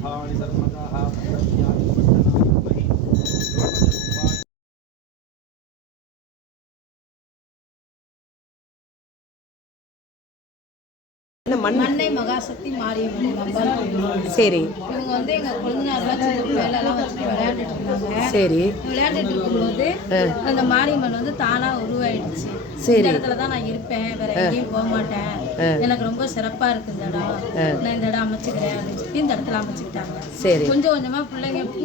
शुभानि सर्वतः पत्रव्यानि वर्धनाय महि மண்ணை மகாசக்தி மாரியம்மன். சரி. இவங்க வந்து எங்க கொழுந்தனார்லாம் சின்ன வேலைலாம் வச்சுட்டு விளையாண்டுட்டு இருந்தாங்க. சரி. விளையாண்டுட்டு இருக்கும்போது அந்த மாரியம்மன் வந்து தானா உருவாயிடுச்சு. இந்த இடத்துல தான் நான் இருப்பேன், வேற எங்கேயும் போக மாட்டேன், எனக்கு ரொம்ப சிறப்பா இருக்கு இந்த இடம், நான் இந்த இடம் அமைச்சுக்கிறேன் அப்படின்னு சொல்லி இந்த இடத்துல அமைச்சுக்கிட்டாங்க. சரி. கொஞ்சம் கொஞ்சமா பிள்ளைங்க பூ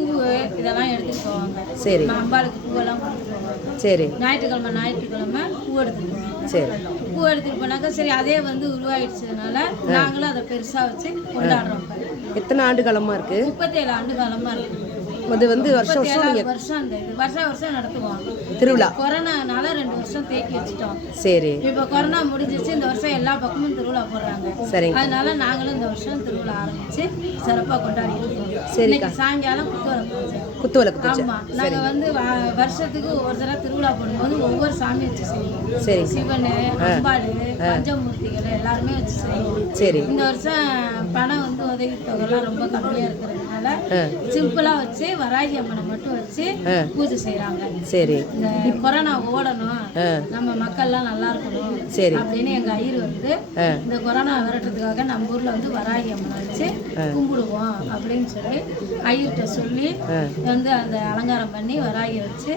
இதெல்லாம் எடுத்துட்டு போவாங்க. சரி. அம்பாளுக்கு பூவெல்லாம் கொண்டு போவாங்க. சரி. ஞாயிற்றுக்கிழமை பூ எடுத்துட்டு போவாங்க. சரி. பூ எடுத்துட்டு போனாக்கா சரி அதே வந்து உருவாயிடுச்சதுனால நாங்களும் அதை பெருசா வச்சு கொண்டாடுறோம். எத்தனை ஆண்டு காலமா இருக்கு? 37 ஆண்டு காலமா இருக்கு. அது வந்து வருஷம் வருஷம் அந்த இது வருஷம் நடத்துவோம் திருவிழா. கொரோனானால 2 வருஷம் தேக்கி வச்சுட்டோம். சரி. இப்போ கொரோனா முடிஞ்சிச்சு, இந்த வருஷம் எல்லா பக்கமும் திருவிழா போடுறாங்க. சரி. அதனால நாங்களும் இந்த வருஷம் திருவிழா ஆரம்பிச்சு சிறப்பாக கொண்டாடிட்டு இருக்கோம். சரிக்கா. சாயங்காலம் குத்துவிளக்கு பூஜை. ஆமா, நாங்க வந்து வருஷத்துக்கு ஒரு தடவை திருவிழா போடும்போது ஒவ்வொரு சாமி வச்சு செய்வோம். சரி. சிவன், அம்பாள், பஞ்சமூர்த்திகள் எல்லாருமே வச்சு செய்வோம். சரி. இந்த வருஷம் பணம் வந்து உதவி தொகைலாம் ரொம்ப கம்மியா இருக்கிறதுனால சிம்பிளா வச்சு வராகி அம்மனை மட்டும் வச்சு பூஜை செய்யறாங்க. சரி. இந்த கொரோனா ஓடணும், நம்ம மக்கள்லாம் நல்லா இருக்கணும், சரி அப்படின்னு எங்க ஐயர் வந்து இந்த கொரோனா விரட்டுறதுக்காக நம்ம ஊர்ல வந்து வராகி அம்மனை வச்சு கும்பிடுவோம் அப்படின்னு சொல்லி ஐயர்கிட்ட சொல்லி வந்து அந்த அலங்காரம் பண்ணி வராகி வச்சு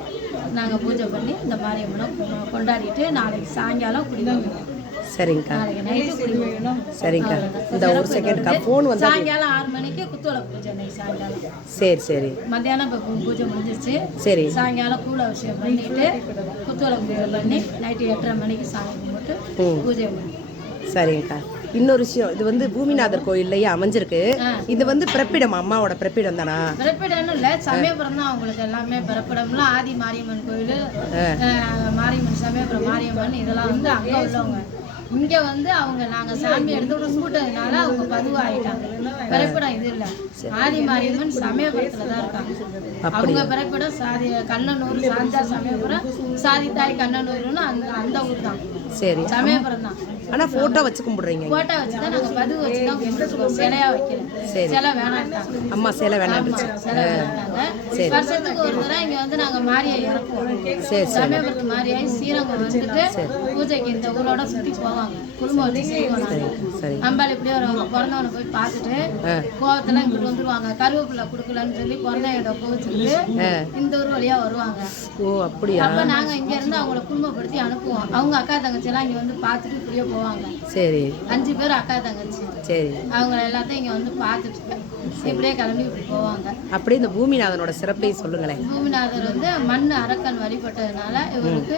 நாங்க பூஜை பண்ணி இந்த மாரியம்மனை கொண்டாடிட்டு நாளைக்கு சாயங்காலம் குடிக்கணும். சரிங்கக்கா. நாளைக்கு நைட்டு குடிக்கணும். சரிங்கக்கா. இந்த ஒரு செகண்ட்க்கா ஃபோன் வந்து சாயங்காலம் 6 மணிக்கு குத்துவிளக்கு பூஜை. நைட் சாயங்காலம். சரி சரி. மத்தியானம் இப்போ பூஜை முடிஞ்சிச்சு. சரி. சாயங்காலம் கூழ அபிஷேகம் பண்ணிட்டு குத்துவிளக்கு பூஜை பண்ணி நைட்டு 8:30 மணிக்கு சாமி கும்பிட்டு பூஜை பண்ணி. சரிங்கக்கா. இன்னொரு விஷயம், இது வந்து பூமிநாதர் கோயில்லையே அமைஞ்சிருக்கு. இது வந்து பிறப்பிடம், அம்மாவோட பிறப்பிடம் தானா? பிறப்பிடம்னு இல்லை, சமயபுரம் தான் அவங்களுக்கு எல்லாமே பிறப்பிடம்லாம். ஆதி மாரியம்மன் கோயில், மாரியம்மன் சமயபுரம் மாரியம்மன் இதெல்லாம் வந்து அங்கே உள்ளவங்க. இங்க வந்து அவங்க நாங்க சாமி எடுத்து கும்பிட்டதுனால அவங்க பதிவாயிட்டாங்க. பிறப்பிடம் இது இல்லை. ஆதி மாரியம்மன் சமயபுரத்துல தான் இருக்காங்க. அவங்க பிறப்பிடம் கண்ணனூர், சாந்தா சமயபுரம், சாதித்தாய் கண்ணனூர்னு அந்த ஊர் தான். சரி. சமயபுரம் தான். ஆனா போட்டோ வச்சு கும்பிடுறீங்க? போட்டோ வச்சு தான் நாங்க பதிவு வச்சு தான் கும்பிடுறோம். சிலையா வைக்கல. சிலை வேணாட்டாங்க. அம்மா சிலை வேணாட்டுச்சு. சிலை வேணாட்டாங்க. வருஷத்துக்கு ஒரு தடவை இங்க வந்து நாங்க மாரியை இறக்குவோம். சரி. சமயபுரத்து மாரியாய் ஸ்ரீரங்கம் வந்துட்டு பூஜைக்கு இந்த ஊரோட சுத்தி போவாங்க. குடும்பம் வச்சு செய்வாங்க. அம்பாள் இப்படியே வருவாங்க. பிறந்தவனை போய் பார்த்துட்டு கோவத்துல இங்கிட்டு வந்துருவாங்க. கருவேப்பிலை கொடுக்கலன்னு சொல்லி பிறந்த இடம் கோவிச்சுட்டு இந்த ஊர் வழியா வருவாங்க. ஓ அப்படியா? அப்ப நாங்க இங்க இருந்து அவங்கள குடும்பப்படுத்தி அனுப்புவோம். அவங்க அக்கா தங்கச்சி எல்லாம் இங்க வந்து பார்த்துட்டு இப்படியே போவாங்க. சரி. 5 பேர் அக்கா தங்கச்சி. சரி. அவங்க எல்லாத்தையும் இங்க வந்து பார்த்துட்டு இப்படியே கிளம்பி இப்படி போவாங்க. அப்படியே இந்த பூமிநாதனோட சிறப்பை சொல்லுங்களேன். பூமிநாதர் வந்து மண் அரக்கன் வழிபட்டதுனால இவருக்கு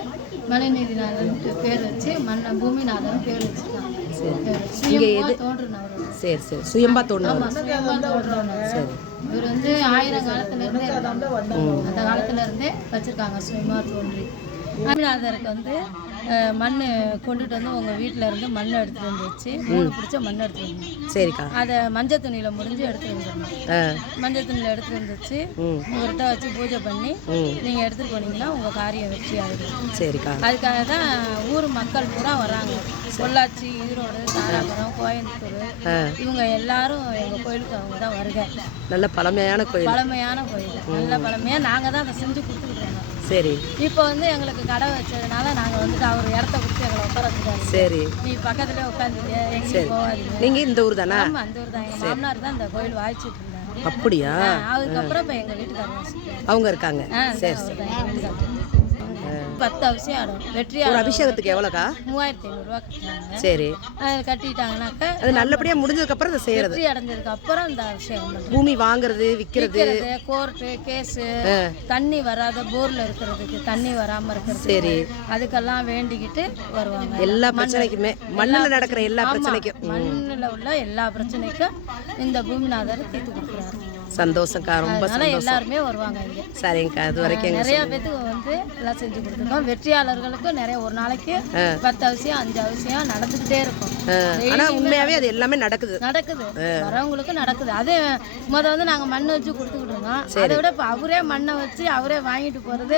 மலைநீதிநாதன் பேர் வச்சு பூமிநாதன் பேர் வச்சிருக்காங்க. தோன்றுனவர். சரி சரி. சுயம்பா தோன்றுனவர். சரி. இவர் வந்து 1000 காலத்துல இருந்தே அந்த காலத்துல இருந்தே வச்சிருக்காங்க சுயமா தோன்றி. பூமிநாதருக்கு வந்து மண் கொண்டுட்டு வந்து உங்கள் வீட்டில் இருந்து மண் எடுத்துகிட்டு வந்து வச்சு 3 பிடிச்ச மண் எடுத்துகிட்டு வந்து. சரிக்கா. அதை மஞ்சள் துணியில் முடிஞ்சு எடுத்துகிட்டு வந்துடணும். மஞ்சள் துணியில் எடுத்துகிட்டு வந்து வச்சு இவர்கிட்ட வச்சு பூஜை பண்ணி நீங்கள் எடுத்துகிட்டு போனீங்கன்னா உங்கள் காரியம் வெற்றி ஆகுது. சரிக்கா. அதுக்காக தான் ஊர் மக்கள் பூரா வராங்க. பொள்ளாச்சி, ஈரோடு, தாராபுரம், கோயம்புத்தூர் இவங்க எல்லாரும் எங்கள் கோயிலுக்கு அவங்க தான் வருக. நல்ல பழமையான கோயில். பழமையான கோயில். நல்ல பழமையாக நாங்கள் தான் அதை செஞ்சு கொடுத்துக்கிட்டோம். சரி. இப்போ வந்து எங்களுக்கு கடை வச்சதுனால நாங்கள் வந்துட்டு அவர் இடத்த கொடுத்து எங்களை உட்கார வச்சுட்டாங்க. சரி. நீ பக்கத்துலேயே உட்காந்துங்க, எங்கேயும் போகாதீங்க. நீங்கள் இந்த ஊர் தானே? ஆமாம், அந்த ஊர் தான். எங்கள் மாமனார் தான் இந்த கோயில் வாய்ச்சிட்டு இருந்தாங்க. அப்படியா? அதுக்கப்புறம் இப்போ எங்கள் வீட்டுக்காரங்க அவங்க இருக்காங்க. சரி சரி. 10 அபிஷேகம் ஆடும். வெற்றி ஒரு அபிஷேகத்துக்கு எவ்வளோக்கா? 3500 ரூபா கட்டுறாங்க. சரி. கட்டிட்டாங்கன்னாக்கா அது நல்லபடியாக முடிஞ்சதுக்கு அப்புறம் அதை செய்யறது. வெற்றி அடைஞ்சதுக்கு அப்புறம் இந்த அபிஷேகம் பூமி வாங்குறது, விற்கிறது, கோர்ட்டு கேஸு, தண்ணி வராத போர்ல இருக்கிறதுக்கு தண்ணி வராம இருக்கிறது. சரி. அதுக்கெல்லாம் வேண்டிக்கிட்டு வருவாங்க. எல்லா பிரச்சனைக்குமே, மண்ணில் நடக்கிற எல்லா பிரச்சனைக்கும், மண்ணில் உள்ள எல்லா பிரச்சனைக்கும் இந்த பூமிநாதர் தீர்த்து கொடுக்குறாரு. சந்தோஷம்க்கா. ரொம்ப சந்தோஷம். எல்லாருமே வருவாங்க இங்கே. சரிங்கக்கா. அது வரைக்கும் நிறைய பேத்துக்கு வந்து எல்லாம் செஞ்சு கொடுத்துருக்கோம். வெற்றியாளர்களுக்கு நிறைய ஒரு நாளைக்கு 10 அவசியம் 5 அவசியம் நடந்துக்கிட்டே இருக்கும். ஆனால் உண்மையாகவே அது எல்லாமே நடக்குது. வரவங்களுக்கு நடக்குது. அது வந்து நாங்கள் மண்ணை வச்சு கொடுத்துக்கிட்டு இருக்கோம். அதை விட இப்போ அவரே மண்ணை வச்சு அவரே வாங்கிட்டு போகிறது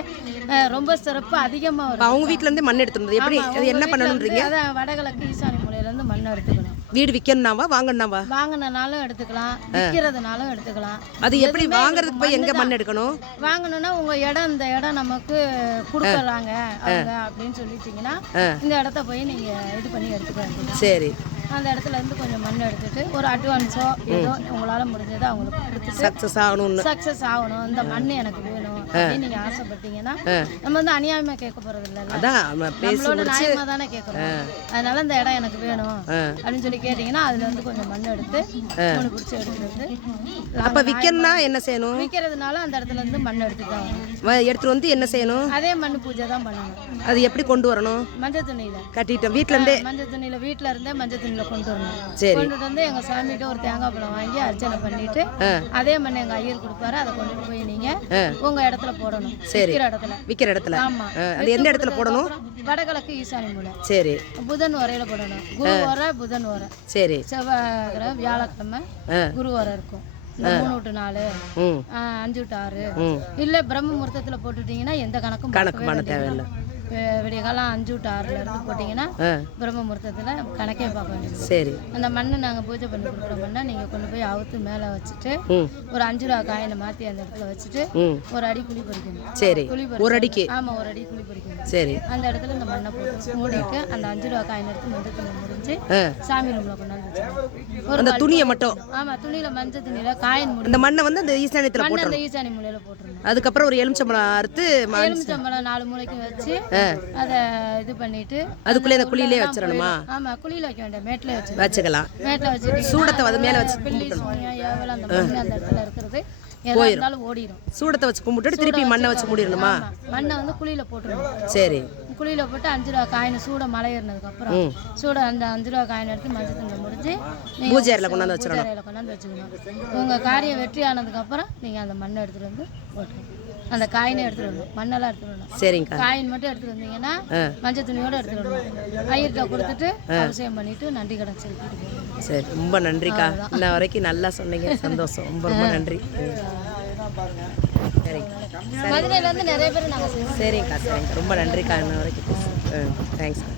ரொம்ப சிறப்பு அதிகமாக வரும். அவங்க வீட்டிலேருந்து மண் எடுத்துருந்தது எப்படி, அது என்ன பண்ணணுன்றீங்க? அதான் வடகிழக்கு ஈசானி மூலையிலேருந்து மண் எடுத்துக்கணும். வீடு விற்கணும்னாவா வாங்கணும்னாவா? வாங்கினாலும் எடுத்துக்கலாம், விற்கிறதுனாலும் எடுத்துக்கலாம். அது எப்படி வாங்குறதுக்கு போய் எங்க மண் எடுக்கணும்? வாங்கணும்னா உங்க இடம், இந்த இடம் நமக்கு கொடுக்குறாங்க அவங்க அப்படின்னு சொல்லிட்டீங்கன்னா இந்த இடத்த போய் நீங்க இது பண்ணி எடுத்துக்கலாம். சரி. அந்த இடத்துல இருந்து கொஞ்சம் மண் எடுத்துட்டு ஒரு அட்வான்ஸோ ஏதோ உங்களால முடிஞ்சதை அவங்களுக்கு கொடுத்துட்டு சக்சஸ் ஆகணும், இந்த மண் எனக்கு வேணும் அப்படின்னு நீங்க ஆசைப்பட்டீங்கன்னா நம்ம வந்து அநியாயமா கேட்க போறது இல்லை, நம்மளோட நியாயமா தானே கேட்கறோம். அதனால இந்த இடம் எனக்கு வேணும் அப்படின்னு சொல்லி கேட்டீங்கன்னா அதுல இருந்து கொஞ்சம் மண் எடுத்து மூணு பிடிச்சி எடுத்துட்டு வந்து அப்ப விற்கணும்னா என்ன செய்யணும்? விற்கிறதுனால அந்த இடத்துல இருந்து மண் எடுத்துட்டாங்க. எடுத்துட்டு வந்து என்ன செய்யணும்? அதே மண் பூஜை தான் பண்ணணும். அது எப்படி கொண்டு வரணும்? மஞ்சள் துணியில கட்டிட்டோம் வீட்ல இருந்தே. மஞ்சள் துணியில வீட்ல இருந்தே மஞ்சள் துணியில கொண்டு வரணும். சரி. கொண்டுட்டு வந்து எங்க சாமிகிட்ட ஒரு தேங்காய் பழம் வாங்கி அர்ச்சனை பண்ணிட்டு அதே மண் எங்க ஐயர் கொடுப்பாரு, அதை கொண்டுட்டு போய் நீங்க உங்க இடத்துல போடணும். சரி. விற்கிற இடத்துல. ஆமா. அது எந்த இடத்துல போடணும்? வடகிழக்கு ஈசானி மூலை. சரி. புதன் வரையில போடணும். குரு வர புதன் வர. சரி. செவ்வாய் வியாழக்கிழமை குரு வர இருக்கும். 3 to 4 5 to 6 இல்ல பிரம்ம முகூர்த்தத்துல போட்டுட்டீங்கன்னா எந்த கணக்கும் பண்ண தேவையில்லை. விடிய காலம் 5 to 6 இருந்து போட்டிங்கன்னா பிரம்ம முகூர்த்தத்தில் கணக்கே பார்க்க வேண்டியது. சரி. அந்த மண்ணை நாங்கள் பூஜை பண்ணி கொடுக்குறோம்னா நீங்கள் கொண்டு போய் அவுத்து மேலே வச்சுட்டு ஒரு 5 ரூபா காயினை மாற்றி அந்த இடத்துல வச்சுட்டு ஒரு அடி குழி பறிக்கணும். சரி. ஒரு அடிக்கு? ஆமாம், ஒரு அடி குழி பறிக்கணும். சரி. அந்த இடத்துல இந்த மண்ணை போட்டு மூடிட்டு அந்த 5 ரூபா காயின் எடுத்து மஞ்சள் துணி முடிஞ்சு சாமி ரூமில் கொண்டாந்து வச்சுக்கணும். ஒரு துணியை மட்டும்? ஆமாம், துணியில் மஞ்சள் துணியில் காயின் மூடி அந்த மண்ணை வந்து அந்த ஈசானியத்தில் போட்டு அந்த ஈசானி மூலையில் போட்டுருணும். அதுக்கப்புறம் ஒரு எலுமிச்சம்பழம் அறுத்து எலுமிச்சம்பழம் 4 மூலைக்கு வச்சு அதை இது பண்ணிட்டு அதுக்குள்ளே அந்த குழியிலே வச்சிடணுமா? ஆமா, குழியில வைக்க வேண்டாம், மேட்ல வச்சுக்கலாம். மேட்ல வச்சுட்டு சூடத்தை அது மேல வச்சு பில்லி சோனியா ஏவல அந்த மண்ணு அந்த இடத்துல இருக்கிறது எல்லாரும் ஓடிடும். சூடத்தை வச்சு கும்பிட்டு திருப்பி மண்ணை வச்சு மூடிடணுமா? மண்ணை வந்து குழியில போட்டுருணும். சரி. குழியில போட்டு 5 ரூபா காயின் சூட மலை ஏறினதுக்கு அப்புறம் சூட அந்த 5 ரூபா காயின் எடுத்து மஞ்சள் தண்ணி முடிஞ்சு பூஜை அறையில கொண்டாந்து வச்சிடணும். பூஜை அறையில கொண்டாந்து வச்சுக்கணும். உங்க காரியம் வெற்றி ஆனதுக்கு அப்புறம் நீங்க அந்த மண்ணை எடுத்துட்டு வந்து போட்டுருங்க. அந்த காயினை எடுத்துட்டு வரணும், மண்ணெல்லாம் எடுத்துட்டு வரணும். சரிங்க. காயின் மட்டும் எடுத்துட்டு வந்தீங்கன்னா மஞ்சள் துணியோட எடுத்துட்டு வரணும். ஐயர்கிட்ட கொடுத்துட்டு அபிஷேகம் பண்ணிட்டு நன்றி கடன் செலுத்திட்டு போகணும். சரி, ரொம்ப நன்றிக்கா. இன்ன வரைக்கும் நல்லா சொன்னீங்க, சந்தோஷம். ரொம்ப ரொம்ப நன்றி. சரிங்க. மதுரையில இருந்து நிறைய பேர் நாங்கள் சரிங்கக்கா. சரிங்கக்கா, ரொம்ப நன்றிக்கா. இன்ன வரைக்கும் தேங்க்ஸ்க்கா.